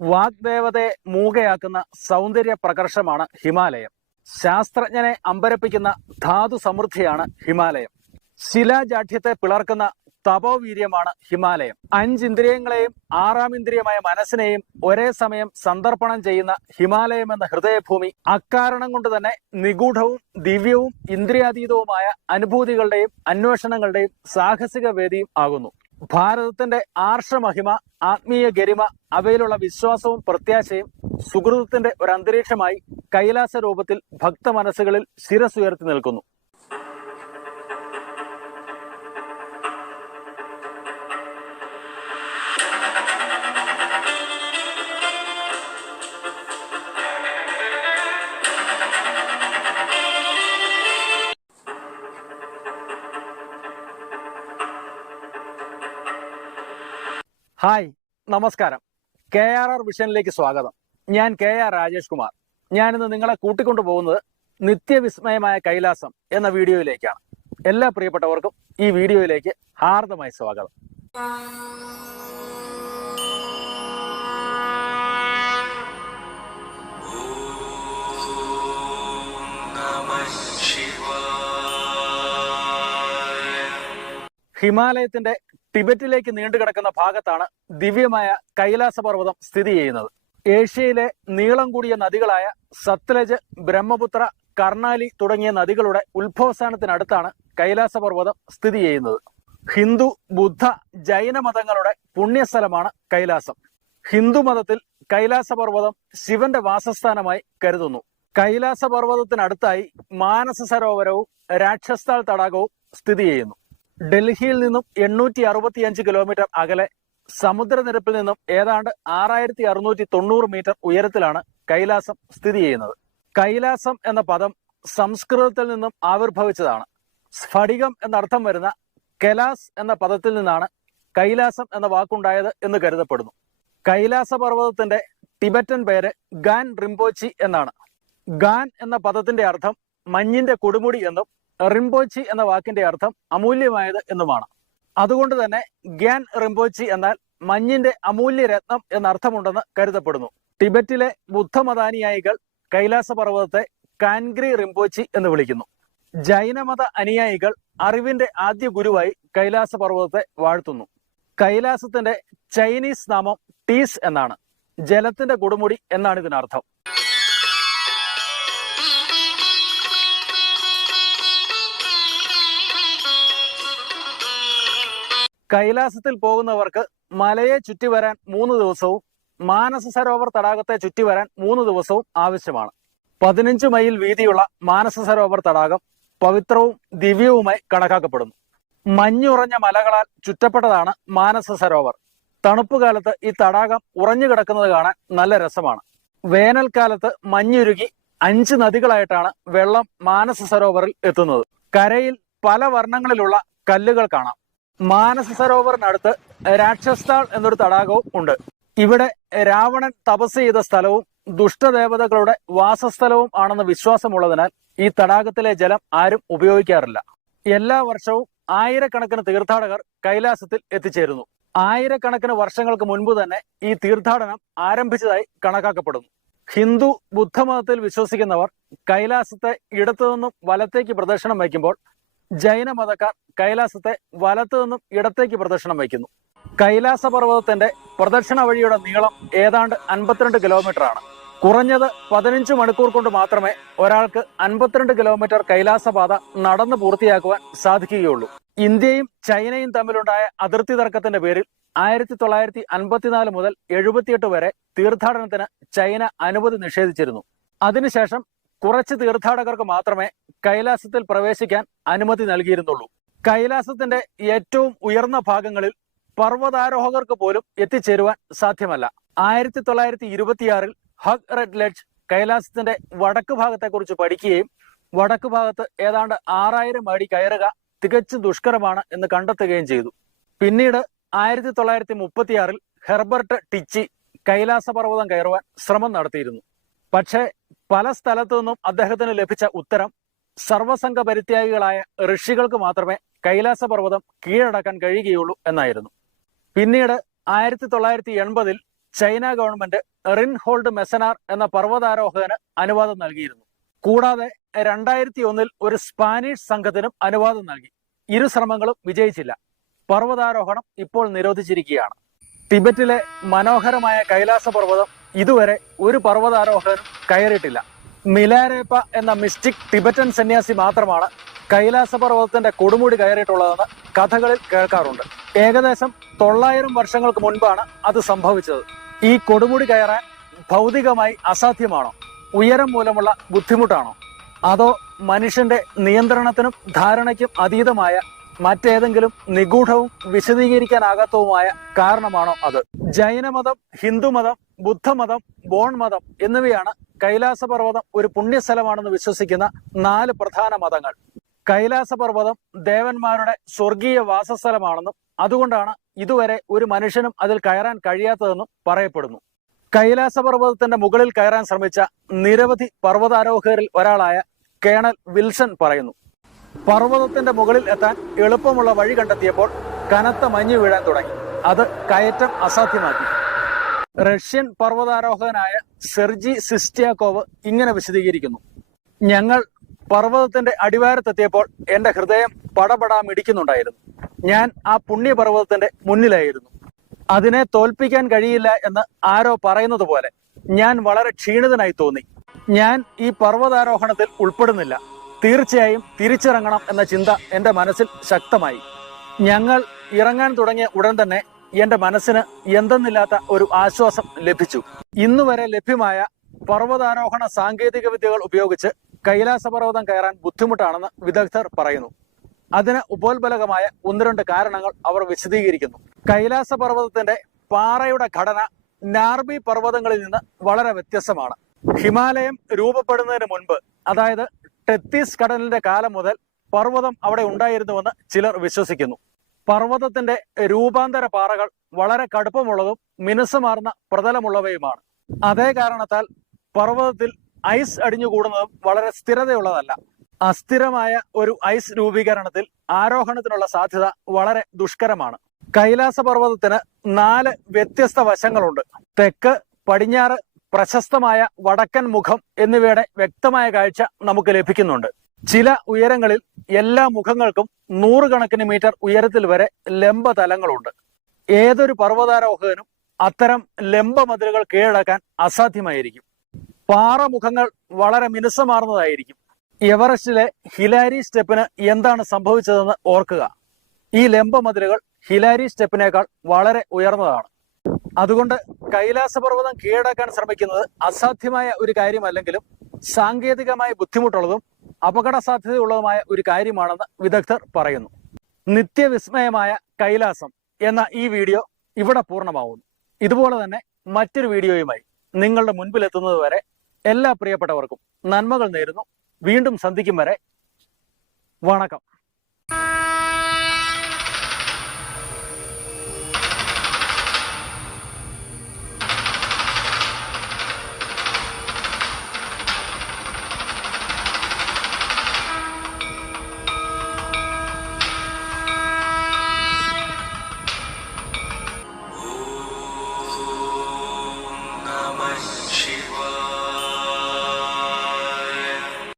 വാഗ്ദേവതയെ മൂകയാക്കുന്ന സൗന്ദര്യ പ്രകർഷമാണ് ഹിമാലയം. ശാസ്ത്രജ്ഞനെ അമ്പരപ്പിക്കുന്ന ധാതു സമൃദ്ധിയാണ് ഹിമാലയം. ശിലാജാഠ്യത്തെ പിളർക്കുന്ന തപോവീര്യമാണ് ഹിമാലയം. അഞ്ചിന്ദ്രിയങ്ങളെയും ആറാം ഇന്ദ്രിയമായ മനസ്സിനെയും ഒരേ സമയം സന്ദർപ്പണം ചെയ്യുന്ന ഹിമാലയം എന്ന ഹൃദയഭൂമി അക്കാരണം കൊണ്ട് തന്നെ നിഗൂഢവും ദിവ്യവും ഇന്ദ്രിയാതീതവുമായ അനുഭൂതികളുടെയും അന്വേഷണങ്ങളുടെയും സാഹസിക വേദിയും ആകുന്നു. ഭാരതത്തിന്റെ ആർഷമഹിമ ആത്മീയ ഗരിമ അവയിലുള്ള വിശ്വാസവും പ്രത്യാശയും സുഹൃതത്തിന്റെ ഒരു അന്തരീക്ഷമായി കൈലാസ രൂപത്തിൽ ഭക്ത മനസ്സുകളിൽ ശിരസുയർത്തി നിൽക്കുന്നു. ഹായ് നമസ്കാരം. കെ ആർ ആർ വിഷനിലേക്ക് സ്വാഗതം. ഞാൻ കെ ആർ രാജേഷ് കുമാർ. ഞാനിന്ന് നിങ്ങളെ കൂട്ടിക്കൊണ്ടു പോകുന്നത് നിത്യവിസ്മയമായ കൈലാസം എന്ന വീഡിയോയിലേക്കാണ്. എല്ലാ പ്രിയപ്പെട്ടവർക്കും ഈ വീഡിയോയിലേക്ക് ഹാർദമായി സ്വാഗതം. ഹിമാലയത്തിന്റെ ടിബറ്റിലേക്ക് നീണ്ടുകിടക്കുന്ന ഭാഗത്താണ് ദിവ്യമായ കൈലാസ പർവതം സ്ഥിതി ചെയ്യുന്നത്. ഏഷ്യയിലെ നീളം കൂടിയ നദികളായ സത്ലജ് ബ്രഹ്മപുത്ര കർണാലി തുടങ്ങിയ നദികളുടെ ഉത്ഭവസ്ഥാനത്തിനടുത്താണ് കൈലാസ പർവതം സ്ഥിതി ചെയ്യുന്നത്. ഹിന്ദു ബുദ്ധ ജൈന മതങ്ങളുടെ പുണ്യസ്ഥലമാണ് കൈലാസം. ഹിന്ദു മതത്തിൽ കൈലാസ പർവതം ശിവന്റെ വാസസ്ഥാനമായി കരുതുന്നു. കൈലാസ പർവതത്തിനടുത്തായി മാനസ സരോവരവും രാക്ഷസ്ഥാൽ തടാകവും സ്ഥിതി ചെയ്യുന്നു. ഡൽഹിയിൽ നിന്നും എണ്ണൂറ്റി അറുപത്തിയഞ്ച് കിലോമീറ്റർ അകലെ സമുദ്രനിരപ്പിൽ നിന്നും ഏതാണ്ട് ആറായിരത്തി അറുന്നൂറ്റി തൊണ്ണൂറ് മീറ്റർ ഉയരത്തിലാണ് കൈലാസം സ്ഥിതി ചെയ്യുന്നത്. കൈലാസം എന്ന പദം സംസ്കൃതത്തിൽ നിന്നും ആവിർഭവിച്ചതാണ്. സ്ഫടികം എന്നർത്ഥം വരുന്ന കെലാസ് എന്ന പദത്തിൽ നിന്നാണ് കൈലാസം എന്ന വാക്കുണ്ടായത് എന്ന് കരുതപ്പെടുന്നു. കൈലാസ പർവതത്തിന്റെ ടിബറ്റൻ പേര് ഗാൻ റിംപോച്ചി എന്നാണ്. ഗാൻ എന്ന പദത്തിന്റെ അർത്ഥം മഞ്ഞിന്റെ കൊടുമുടി എന്നും റിംപോച്ചി എന്ന വാക്കിന്റെ അർത്ഥം അമൂല്യമായത് എന്നുമാണ്. അതുകൊണ്ട് തന്നെ ഗ്യാൻ റിംബോച്ചി എന്നാൽ മഞ്ഞിന്റെ അമൂല്യ രത്നം എന്നർത്ഥമുണ്ടെന്ന് കരുതപ്പെടുന്നു. ടിബറ്റിലെ ബുദ്ധമതാനുയായികൾ കൈലാസ പർവതത്തെ കാൻഗ്രി റിംബോച്ചി എന്ന് വിളിക്കുന്നു. ജൈനമത അനുയായികൾ അറിവിന്റെ ആദ്യ ഗുരുവായി കൈലാസ പർവതത്തെ വാഴ്ത്തുന്നു. കൈലാസത്തിന്റെ ചൈനീസ് നാമം ടീസ് എന്നാണ്. ജലത്തിന്റെ കൊടുമുടി എന്നാണ് ഇതിനർത്ഥം. കൈലാസത്തിൽ പോകുന്നവർക്ക് മലയെ ചുറ്റി വരാൻ മൂന്ന് ദിവസവും മാനസ സരോവർ തടാകത്തെ ചുറ്റി വരാൻ മൂന്ന് ദിവസവും ആവശ്യമാണ്. പതിനഞ്ച് മൈൽ വീതിയുള്ള മാനസ സരോവർ തടാകം പവിത്രവും ദിവ്യവുമായി കണക്കാക്കപ്പെടുന്നു. മഞ്ഞുറഞ്ഞ മലകളാൽ ചുറ്റപ്പെട്ടതാണ് മാനസ സരോവർ. തണുപ്പുകാലത്ത് ഈ തടാകം ഉറഞ്ഞു കിടക്കുന്നത് കാണാൻ നല്ല രസമാണ്. വേനൽക്കാലത്ത് മഞ്ഞുരുകി അഞ്ച് നദികളായിട്ടാണ് വെള്ളം മാനസ സരോവറിൽ എത്തുന്നത്. കരയിൽ പല വർണങ്ങളിലുള്ള കല്ലുകൾ കാണാം. മാനസ സരോവറിനടുത്ത് രാക്ഷസ്ഥാൾ എന്നൊരു തടാകവും ഉണ്ട്. ഇവിടെ രാവണൻ തപസ് ചെയ്ത സ്ഥലവും ദുഷ്ടദേവതകളുടെ വാസസ്ഥലവും ആണെന്ന് വിശ്വാസമുള്ളതിനാൽ ഈ തടാകത്തിലെ ജലം ആരും ഉപയോഗിക്കാറില്ല. എല്ലാ വർഷവും ആയിരക്കണക്കിന് തീർത്ഥാടകർ കൈലാസത്തിൽ എത്തിച്ചേരുന്നു. ആയിരക്കണക്കിന് വർഷങ്ങൾക്ക് മുൻപ് തന്നെ ഈ തീർത്ഥാടനം ആരംഭിച്ചതായി കണക്കാക്കപ്പെടുന്നു. ഹിന്ദു ബുദ്ധമതത്തിൽ വിശ്വസിക്കുന്നവർ കൈലാസത്തെ ഇടത്തുനിന്നും വലത്തേക്ക് പ്രദക്ഷിണം വയ്ക്കുമ്പോൾ ജൈന മതക്കാർ കൈലാസത്തെ വലത്തു നിന്നും ഇടത്തേക്ക് പ്രദക്ഷിണം വയ്ക്കുന്നു. കൈലാസ പർവതത്തിന്റെ പ്രദക്ഷിണ വഴിയുടെ നീളം ഏതാണ്ട് അൻപത്തിരണ്ട് കിലോമീറ്റർ ആണ്. കുറഞ്ഞത് പതിനഞ്ച് മണിക്കൂർ കൊണ്ട് മാത്രമേ ഒരാൾക്ക് അൻപത്തിരണ്ട് കിലോമീറ്റർ കൈലാസപാത നടന്നു പൂർത്തിയാക്കുവാൻ സാധിക്കുകയുള്ളൂ. ഇന്ത്യയും ചൈനയും തമ്മിലുണ്ടായ അതിർത്തി തർക്കത്തിന്റെ പേരിൽ ആയിരത്തി തൊള്ളായിരത്തി അൻപത്തിനാല് മുതൽ എഴുപത്തിയെട്ട് വരെ തീർത്ഥാടനത്തിന് ചൈന അനുമതി നിഷേധിച്ചിരുന്നു. അതിനുശേഷം കുറച്ച് തീർത്ഥാടകർക്ക് മാത്രമേ കൈലാസത്തിൽ പ്രവേശിക്കാൻ അനുമതി നൽകിയിരുന്നുള്ളൂ. കൈലാസത്തിന്റെ ഏറ്റവും ഉയർന്ന ഭാഗങ്ങളിൽ പർവതാരോഹകർക്ക് പോലും എത്തിച്ചേരുവാൻ സാധ്യമല്ല. ആയിരത്തി തൊള്ളായിരത്തി ഇരുപത്തിയാറിൽ ഹഗ് റെഡ് ലെഡ്ജ് കൈലാസത്തിന്റെ വടക്ക് ഭാഗത്തെക്കുറിച്ച് പഠിക്കുകയും വടക്ക് ഭാഗത്ത് ഏതാണ്ട് ആറായിരം അടി കയറുക തികച്ചും ദുഷ്കരമാണ് എന്ന് കണ്ടെത്തുകയും ചെയ്തു. പിന്നീട് ആയിരത്തി തൊള്ളായിരത്തി മുപ്പത്തിയാറിൽ ഹെർബർട്ട് ടിച്ചി കൈലാസ പർവതം കയറുവാൻ ശ്രമം നടത്തിയിരുന്നു. പക്ഷേ പല സ്ഥലത്തു നിന്നും അദ്ദേഹത്തിന് ലഭിച്ച ഉത്തരം സർവസംഘ പരിത്യാഗികളായ ഋഷികൾക്ക് മാത്രമേ കൈലാസ പർവതം കീഴടക്കാൻ കഴിയുകയുള്ളൂ എന്നായിരുന്നു. പിന്നീട് ആയിരത്തി തൊള്ളായിരത്തി എൺപതിൽ China government Reinhold Messner എന്ന പർവതാരോഹകന് അനുവാദം നൽകിയിരുന്നു. കൂടാതെ രണ്ടായിരത്തി ഒന്നിൽ ഒരു സ്പാനിഷ് സംഘത്തിനും അനുവാദം നൽകി. ഇരു ശ്രമങ്ങളും വിജയിച്ചില്ല. പർവതാരോഹണം ഇപ്പോൾ നിരോധിച്ചിരിക്കുകയാണ്. ടിബറ്റിലെ മനോഹരമായ കൈലാസ പർവതം ഇതുവരെ ഒരു പർവതാരോഹകനും കയറിയിട്ടില്ല. മിലാരേപ്പ എന്ന മിസ്റ്റിക് ടിബറ്റൻ സന്യാസി മാത്രമാണ് കൈലാസ പർവതത്തിന്റെ കൊടുമുടി കയറിയിട്ടുള്ളതെന്ന് കഥകളിൽ കേൾക്കാറുണ്ട്. ഏകദേശം തൊള്ളായിരം വർഷങ്ങൾക്ക് മുൻപാണ് അത് സംഭവിച്ചത്. ഈ കൊടുമുടി കയറാൻ ഭൗതികമായി അസാധ്യമാണോ? ഉയരം മൂലമുള്ള ബുദ്ധിമുട്ടാണോ? അതോ മനുഷ്യന്റെ നിയന്ത്രണത്തിനും ധാരണയ്ക്കും അതീതമായ മറ്റേതെങ്കിലും നിഗൂഢവും വിശദീകരിക്കാനാകാത്തവുമായ കാരണമാണോ അത്? ജൈനമതം ഹിന്ദുമതം ബുദ്ധമതം ബോൺ മതം എന്നിവയാണ് കൈലാസ പർവതം ഒരു പുണ്യസ്ഥലമാണെന്ന് വിശ്വസിക്കുന്ന നാല് പ്രധാന മതങ്ങൾ. കൈലാസ പർവതം ദേവന്മാരുടെ സ്വർഗീയ വാസസ്ഥലമാണെന്നും അതുകൊണ്ടാണ് ഇതുവരെ ഒരു മനുഷ്യനും അതിൽ കയറാൻ കഴിയാത്തതെന്നും പറയപ്പെടുന്നു. കൈലാസ പർവതത്തിന്റെ മുകളിൽ കയറാൻ ശ്രമിച്ച നിരവധി പർവതാരോഹകരിൽ ഒരാളായ കേണൽ വിൽസൺ പറയുന്നു പർവതത്തിന്റെ മുകളിൽ എത്താൻ എളുപ്പമുള്ള വഴി കണ്ടെത്തിയപ്പോൾ കനത്ത മഞ്ഞ് വീഴാൻ തുടങ്ങി. അത് കയറ്റം അസാധ്യമാക്കി. റഷ്യൻ പർവതാരോഹകനായ സെർജി സിസ്റ്റിയാക്കോവ് ഇങ്ങനെ വിശദീകരിക്കുന്നു. ഞങ്ങൾ പർവതത്തിന്റെ അടിവാരത്തെത്തിയപ്പോൾ എന്റെ ഹൃദയം പടപടാ മിടിക്കുന്നുണ്ടായിരുന്നു. ഞാൻ ആ പുണ്യപർവതത്തിന്റെ മുന്നിലായിരുന്നു. അതിനെ തോൽപ്പിക്കാൻ കഴിയില്ല എന്ന് ആരോ പറയുന്നത് പോലെ ഞാൻ വളരെ ക്ഷീണിതനായി തോന്നി. ഞാൻ ഈ പർവതാരോഹണത്തിൽ ഉൾപ്പെടുന്നില്ല. തീർച്ചയായും തിരിച്ചിറങ്ങണം എന്ന ചിന്ത എന്റെ മനസ്സിൽ ശക്തമായി. ഞങ്ങൾ ഇറങ്ങാൻ തുടങ്ങിയ ഉടൻ തന്നെ എന്റെ മനസ്സിന് എന്തെന്നില്ലാത്ത ഒരു ആശ്വാസം ലഭിച്ചു. ഇന്നു വരെ ലഭ്യമായ പർവതാരോഹണ സാങ്കേതിക വിദ്യകൾ ഉപയോഗിച്ച് കൈലാസ പർവതം കയറാൻ ബുദ്ധിമുട്ടാണെന്ന് വിദഗ്ധർ പറയുന്നു. അതിന് ഉപോത്ബലകമായ ഒന്ന് രണ്ട് കാരണങ്ങൾ അവർ വിശദീകരിക്കുന്നു. കൈലാസ പർവതത്തിന്റെ പാറയുടെ ഘടന നാർബി പർവതങ്ങളിൽ നിന്ന് വളരെ വ്യത്യസ്തമാണ്. ഹിമാലയം രൂപപ്പെടുന്നതിന് മുൻപ് അതായത് ടെത്തീസ് കടലിന്റെ കാലം മുതൽ പർവതം അവിടെ ഉണ്ടായിരുന്നുവെന്ന് ചിലർ വിശ്വസിക്കുന്നു. പർവതത്തിന്റെ രൂപാന്തര പാറകൾ വളരെ കടുപ്പമുള്ളതും മിനുസമാർന്ന പ്രതലമുള്ളവയുമാണ്. അതേ കാരണത്താൽ പർവതത്തിൽ ഐസ് അടിഞ്ഞുകൂടുന്നതും വളരെ സ്ഥിരതയുള്ളതല്ല. അസ്ഥിരമായ ഒരു ഐസ് രൂപീകരണത്തിൽ ആരോഹണത്തിനുള്ള സാധ്യത വളരെ ദുഷ്കരമാണ്. കൈലാസ പർവതത്തിന് നാല് വ്യത്യസ്ത വശങ്ങളുണ്ട്. തെക്ക് പടിഞ്ഞാറ് പ്രശസ്തമായ വടക്കൻ മുഖം എന്നിവയുടെ വ്യക്തമായ കാഴ്ച നമുക്ക് ലഭിക്കുന്നുണ്ട്. ചില ഉയരങ്ങളിൽ എല്ലാ മുഖങ്ങൾക്കും നൂറുകണക്കിന് മീറ്റർ ഉയരത്തിൽ വരെ ലംബ തലങ്ങളുണ്ട് ഏതൊരു പർവതാരോഹകനും അത്തരം ലംബ മതിലുകൾ കീഴടക്കാൻ അസാധ്യമായിരിക്കും. പാറമുഖങ്ങൾ വളരെ മിനുസമാർന്നതായിരിക്കും. എവറസ്റ്റിലെ ഹിലാരി സ്റ്റെപ്പിന് എന്താണ് സംഭവിച്ചതെന്ന് ഓർക്കുക. ഈ ലംബ മതിലുകൾ ഹിലാരി സ്റ്റെപ്പിനേക്കാൾ വളരെ ഉയർന്നതാണ്. അതുകൊണ്ട് കൈലാസ പർവതം കീഴടക്കാൻ ശ്രമിക്കുന്നത് അസാധ്യമായ ഒരു കാര്യമല്ലെങ്കിലും സാങ്കേതികമായി ബുദ്ധിമുട്ടുള്ളതും അപകട സാധ്യതയുള്ളതുമായ ഒരു കാര്യമാണെന്ന് വിദഗ്ധർ പറയുന്നു. നിത്യവിസ്മയമായ കൈലാസം എന്ന ഈ വീഡിയോ ഇവിടെ പൂർണമാവുന്നു. ഇതുപോലെ തന്നെ മറ്റൊരു വീഡിയോയുമായി നിങ്ങളുടെ മുൻപിലെത്തുന്നത് വരെ എല്ലാ പ്രിയപ്പെട്ടവർക്കും നന്മകൾ നേരുന്നു. വീണ്ടും സന്ധിക്കും വരെ വണക്കം.